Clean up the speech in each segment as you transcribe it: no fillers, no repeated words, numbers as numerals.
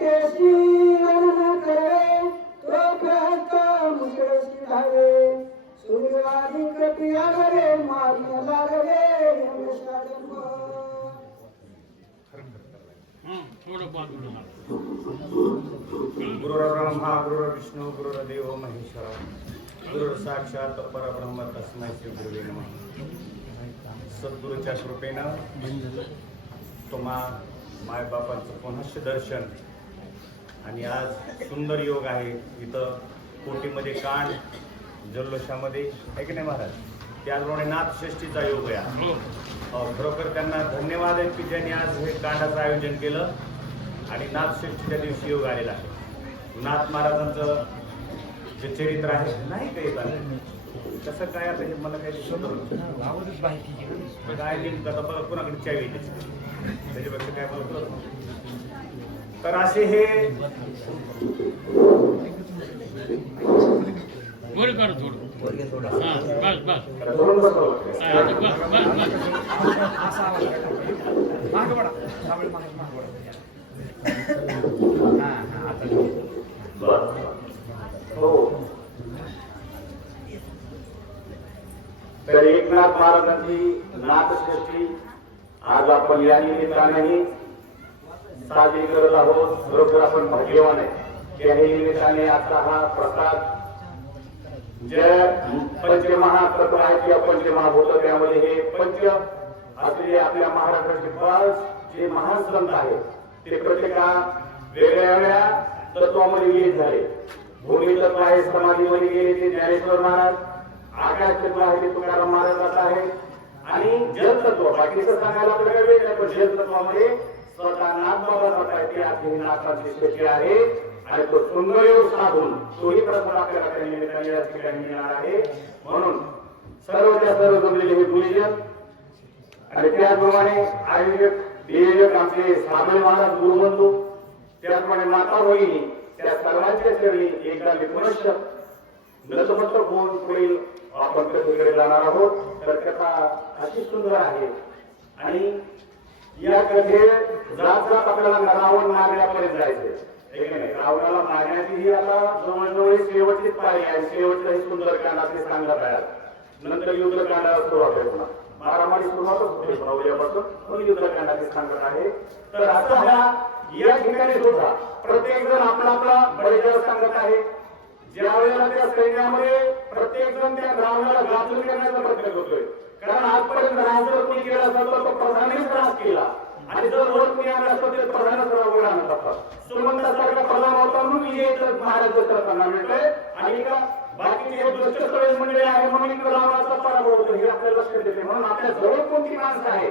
मुकेशी गणना करे तो फक्त मुकेशी धावे सूर्यवादी कृपया करे मारिया लागले हमेशा जन्म गुरु ब्रह्मा गुरु विष्णू गुरु देव महेश्वरा गुरु साक्षात परब्रह्म तस्मै श्री गुरुवे नमः. सद्गुरूच्या कृपेनं तुम्हा मायबापांचं पुनश्च दर्शन आणि आज सुंदर योग आहे. इथं कोटीमध्ये कांड जल्लोषामध्ये आहे की नाही महाराज, त्याचप्रमाणे नाथषष्ठीचा योग आहे. खरोखर त्यांना धन्यवाद आहेत की ज्यांनी आज हे कांडाचं आयोजन केलं आणि नाथषष्ठीच्या दिवशी योग आलेला आहे. नाथ महाराजांचं जे चरित्र आहे नाही काही कसं काय आता हे मला काही काय नेमकं आता बघा कोणाकडे चावी त्याच्यापेक्षा काय बोलतो. तर असे हे तर एकनाथ महाराजांची नाथषष्ठी आज आपण या निमित्तानेही साजरी करत आहोत. बरोबर आपण भाग्यवान आहे. त्याही निमित्ताने आता हा प्रसाद जे पंचमहातत्व आहे किंवा पंचमहाभूत त्यामध्ये हे पंच असलेले आपल्या महाराष्ट्राचे पाच जे महान संत आहेत ते प्रत्येका वेगळ्या वेगळ्या तत्वामध्ये विलीन झाले. भूमी तत्व आहे समाधीमध्ये गेले ते ज्ञानेश्वर महाराज, आकाश तत्व आहे ते तुकाराम महाराजात आहे आणि जल तत्व बाकीचं सांगायला आपल्याला वेळ नाही पण जल तत्वामध्ये स्वतः नाथबाबा आहे ते आपली नाथांची शेती आहे आणि तो सुंदर योग साधून तोही प्रसाद आपल्याला त्या निमित्ताने या ठिकाणी मिळणार आहे. म्हणून सर्वच्या सर्व जमलेले हे गुरुजन आणि त्याचप्रमाणे आयोजक देवजक आमचे स्वामी महाराज गुरुबंधू त्याचप्रमाणे माता भगिनी त्या सर्वांच्या चरणी एकदा मी पुनश्च नतमस्तक होऊन पुढील आपण कथेकडे जाणार आहोत. तर कथा अशी सुंदर आहे आणि या कथेत जात जात आपल्याला रावण मारण्यापर्यंत जायचंय. रावणाला मारण्याची ही आता जवळजवळ शेवटचीच पाळी आहे. शेवटचं हे सुंदर कांडाचे सांगत आहे. नंतर युद्धकांडाला सुरुवात आहे. पुन्हा मारामारी सुरुवातच होते उद्यापासून पण युद्धकांडाचे सांगत आहे. तर आता हा या ठिकाणी सुद्धा प्रत्येक जण आपला आपला बळीदार सांगत आहे. ज्या वेळेला त्या सैन्यामध्ये प्रत्येक जण त्या रावणाला घातली करण्याचा प्रयत्न करतोय. कारण आजपर्यंत राज जर कोणी केला असता तर तो प्रधानीच त्रास केला आणि जर वर कोणी आला असतं तर प्रधानच रावण आणत असतात. सुमंतासारखा प्रधान होता म्हणून विजय महाराज दशरथांना मिळतोय आणि का बाकीचे दुष्टस्थळे मंडळी आहे म्हणून इकडे रावणाचा पराभव होतो हे आपल्याला लक्षात येते. म्हणून आपल्या जवळ कोणती माणसं आहे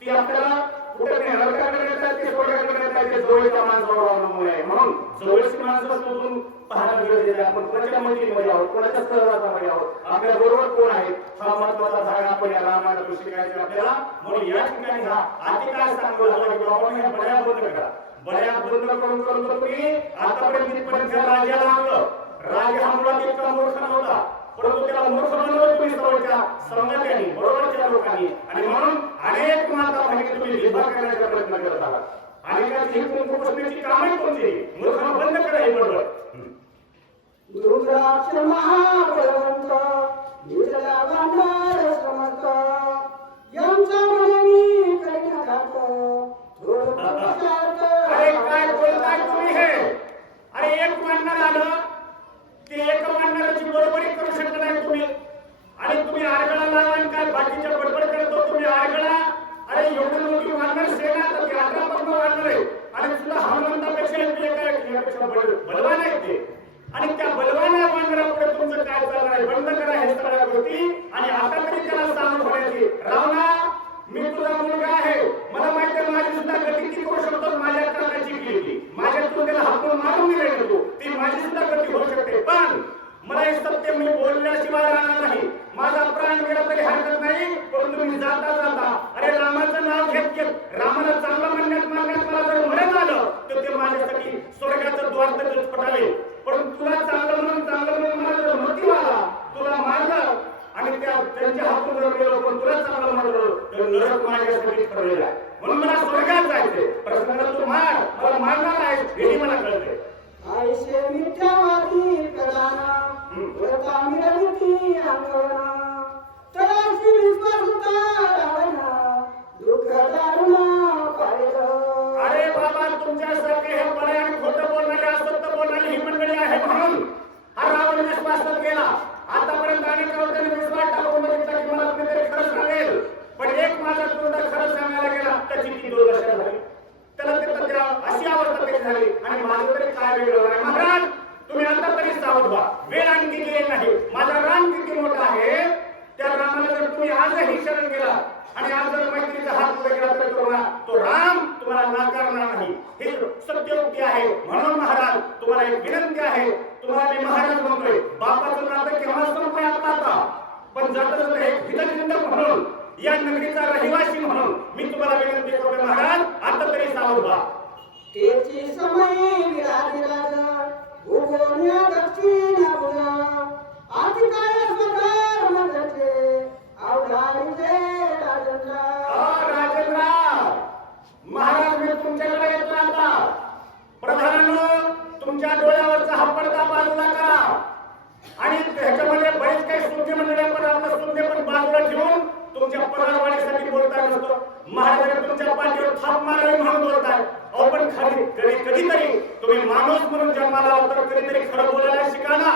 ती आपल्याला कुठे नरकाकडे येतात ते स्वर्गाकडे येतात ते जवळच्या माणसावर अवलंबून आहे. म्हणून जवळची माणसं शोधून पाहणं गरजेचं आहे. आपण कोणाच्या मैत्रीमध्ये आहोत, कोणाच्या सहवासामध्ये आहोत, आपल्या बरोबर कोण आहेत हा महत्वाचा भाग आपण या रामायणातून शिकायचा आपल्याला. म्हणून या ठिकाणी हा आधी काय सांगू लागला की बाबा ह्या बड्या बंद करा. बड्या बंद करून करून तुम्ही आतापर्यंत इथपर्यंत राजाला आणलं. राजा हा मुळात इतका मूर्ख नव्हता परंतु त्याला मूर्ख बनवलं तुम्ही सवयच्या संघात्यांनी बरोबरच्या लोकांनी आणि म्हणून अनेक माता भगिनी तुम्ही जिद्द करण्याचा प्रयत्न करत आहात. अनेकांची कुंकुमची कामे कोणती मूर्ख बंद करा हे बरोबर. रुद्राक्ष महाबलवंत विजया गांधार समर्थ यांचा मनी काही ना घात अरे काय बोलताय तुम्ही हे. अरे एक मांडणार आलं ते एक मांडणाराची बरोबरी करू शकत नाही तुम्ही आणि तुम्ही आरगळा लावा आणि काय बाकीच्या बडबड करतो तुम्ही आरगळा. अरे एवढी मोठी मांडणार सेना तर ते 11 पद्म वाढणार आहे आणि तुला हनुमंतापेक्षा बलवान आहे ते आणि त्या बलवाना मांडणापुढे तुमचं काय चालणार आहे बंद करा हे सगळ्या गोष्टी. आणि आता तरी त्याला सामोर होण्याची रावणा मी तुझा मुलगा आहे मला माहिती आहे माझी सुद्धा गती किती करू शकतो. माझ्या कानाची केली माझ्या तू त्याला हातून मारून दिले तू ती माझी सुद्धा गती होऊ शकते पण मला हे सत्य मी बोलण्याशिवाय राहणार नाही. माझा प्राण गेला तरी हरकत नाही परंतु मी जाता जाता अरे रामाचं नाव घेत घेत रामाला चांगलं म्हणण्यात मला जर मरण आलं तर ते माझ्यासाठी स्वर्गाचं द्वार तर पटावे. परंतु तुला चांगलं म्हणून मला जर मृत्यू आला तुला मारलं आणि त्यांच्या हातून जर गेलो पण तुला चांगलं म्हणलं तर नरक माझ्यासाठी ठरलेला आहे. म्हणून मला स्वर्गात जायचंय. प्रसंग तू मार मला मारणार आहे हे मला झाली आणि माझं तरी काय वेळ होणार आहे. महाराज तुम्ही आता तरी सावध व्हा. वेळ आणखी गेली नाही. माझा राम किती मोठा आहे. त्या रामाला जर तुम्ही आजही शरण गेला आणि आज जर मैत्रीचा हात पुढे केला तर तो राम तुम्हाला नाकारणार नाही. हे सत्योक्ती आहे. म्हणून महाराज तुम्हाला एक विनंती आहे. तुम्हाला मी महाराज म्हणतोय. बापाचं नातं केव्हा संपलंय आपलं आता, पण जाता एक हितचिंतक म्हणून या नगरीचा रहिवासी म्हणून मी तुम्हाला विनंती करतोय महाराज आता तरी सावध व्हा. तेची समय विराजिराज उगवण्या दक्षिण बुजा आतिकाय स्वकार मगचे अवधारीचे राजेंद्र. राजेंद्र महाराज मी तुमच्याकडे येतो आता. प्रधानांनो तुमच्या डोळ्यावरचा हा पडदा बाजूला करा आणि त्याच्यामध्ये बरेच काही सुज्ञ मंडळी पण आपलं सुज्ञ पण बाजूला ठेवून तुमच्या परावाडीसाठी बोलताय नसतो. महाराजांनी तुमच्या पाठीवर थाप मारावी म्हणून बोलताय. अहो पण कधीतरी तुम्ही माणूस म्हणून जन्माला आला तर कधीतरी खरं बोलायला शिका ना.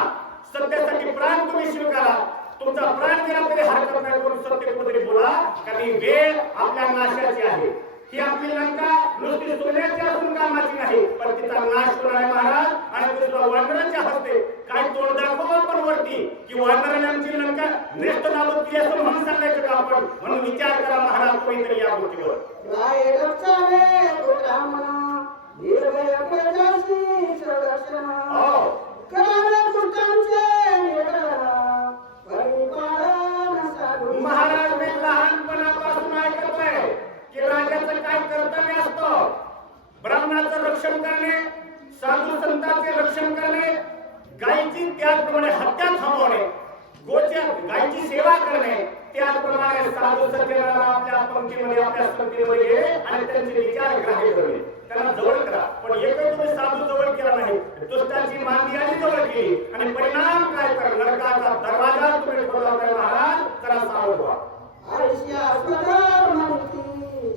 सत्यासाठी प्राण तुम्ही स्वीकारा. तुमचा प्राण गेला तरी हरकत नाही, पण सत्य कुठेतरी बोला. कारण ही वेळ आपल्या नाशाची आहे. ही आपली लंका नुसती सोन्याची असून कामाची नाही, पण तिचा नाश होणार आहे महाराज. आणि दुसरा वानरांच्या हस्ते काय तोंड दाखवा आपण वरती की वानराने आमची लंका नेस्त नाबूद असं म्हणून सांगायचं का आपण. म्हणून विचार करा महाराज तुम्ही तरी या गोष्टीवर. राय रक्षावे ब्राह्मण निर्भय प्रजाशी संरक्षण करावे कृतांचे निग्रह परिपालन साधू. महाराज मी लहानपणापासून ऐकतोय की राजाचं काय कर्तव्य असतं. ब्राह्मणाचं रक्षण करणे, साधू संतांचे रक्षण करणे, गायीची त्याचप्रमाणे हत्या थांबवणे, गायीची सेवा करणे, त्याचप्रमाणे साधू सज्जनाला आपल्या पंक्तीमध्ये आपल्या संगतीमध्ये आणि त्यांचे विचार ग्राह्य करणे, त्यांना जवळ करा. पण एकही तुम्ही साधू जवळ केला नाही, दुष्टांची मांदियाली जवळ केली आणि परिणाम काय तर नरकाचा दरवाजा तुम्ही खोलवताय महाराज. जरा सावध व्हा. आयुष्या स्वधर्मनीती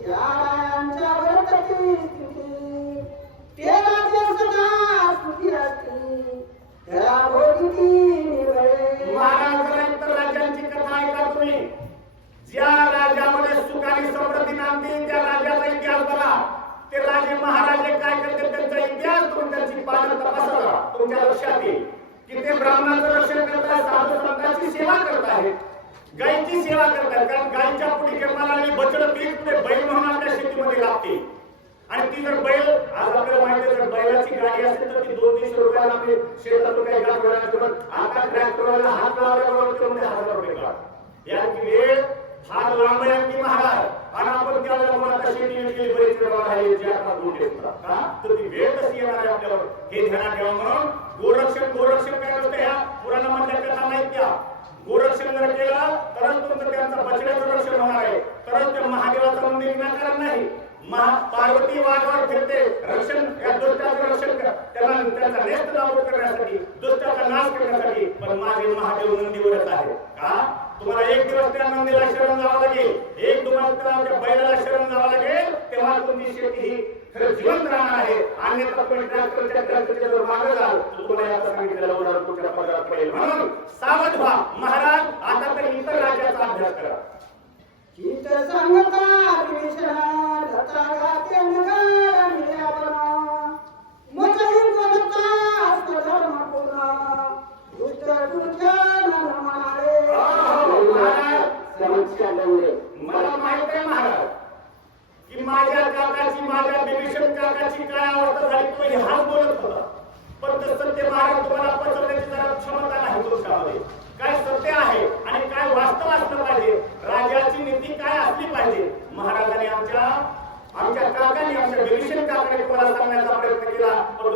ज्यांच्या वर्तती स्थिती तेराचे सदा स्मृती असती त्या भोगिती निर्भय. महाराज तर राज्यांची कथा ऐका तुम्ही. ज्या राज्यामध्ये सुख आणि समृद्धी नांदते त्या राज्याचा इतिहास बघा. ते राजे महाराजे काय करते त्यांचा इतिहास तुम्ही त्यांची पालन तपासा. तुमच्या लक्षात येईल की ते ब्राह्मणाचं रक्षण करतात, साधू संतांची सेवा करतात, गायीची सेवा करतात. कारण गायीच्या पुढे जन्माला आणि बछडं पीक पुढे बैल म्हणून आपल्या शेतीमध्ये लागते. आणि ती जर बैल आज आपल्याला माहिती आहे जर बैलाची गाडी असेल तर ती 200-300 रुपयाला आपली शेतातून काही गाठ मिळाली. आता ट्रॅक्टरला हात लावल्याबरोबर ते 1000 रुपये काढ. याची वेळ फार लांब आहे की महाराज. आणि आपण त्यावेळेला मला शेती विकली बरीच वेळ आहे जे आपण दूर घेतला का तर ती वेळ कशी येणार आहे आपल्यावर हे ध्यानात ठेवा. म्हणून गोरक्षण काय असतं ह्या पुराणामधल्या कथा माहित द्या. गोरक्षण जर केलं तरच तुमचं त्यांचं बछड्याचं रक्षण होणार आहे, तरच त्या महादेवाचं मंदिर विनाकारण नाही. पार्वती वाघावर फिरते रक्षण या दुष्टाचं रक्षण त्यांना त्यांचा नेस्त नाबूद करण्यासाठी, दुष्टाचा नाश करण्यासाठी. पण माझे महादेव नंदीवरच आहे का. तुम्हाला एक दिवस त्या नंदीला शरण जावं लागेल, एक दिवस त्या बैलाला शरण जावं लागेल, तेव्हा तुमची शेती ही खरं जिवंत राहणार आहे. अन्यथा तुम्ही ट्रॅक्टरच्या जर मागे जाल तर तुम्हाला याचं सांगितलेलं उदाहरण तुमच्या पदरात पडेल. म्हणून सावध व्हा महाराज. आता तर इतर राज्याचा अभ्यास करा. हित सांगता विषणा धता गाते नगर नियावना मचई कोणता स्वधर्म पुन्हा दुष्ट दुर्जन नमारे. मला माहित आहे महाराज की माझ्या काकाची माझ्या विभीषण काकाची काय अवस्था झाली तो हाच बोलत होता. पण तसं ते महाराज तुम्हाला पचवण्याची जरा क्षमता नाही तुमच्यामध्ये. काय सत्य आहे आणि काय वास्तव असलं पाहिजे, राजाची नीती काय असली पाहिजे. महाराजांनी आमच्या काकांनी आमच्या विभीषण काकाने तुम्हाला सांगण्याचा प्रयत्न केला, पण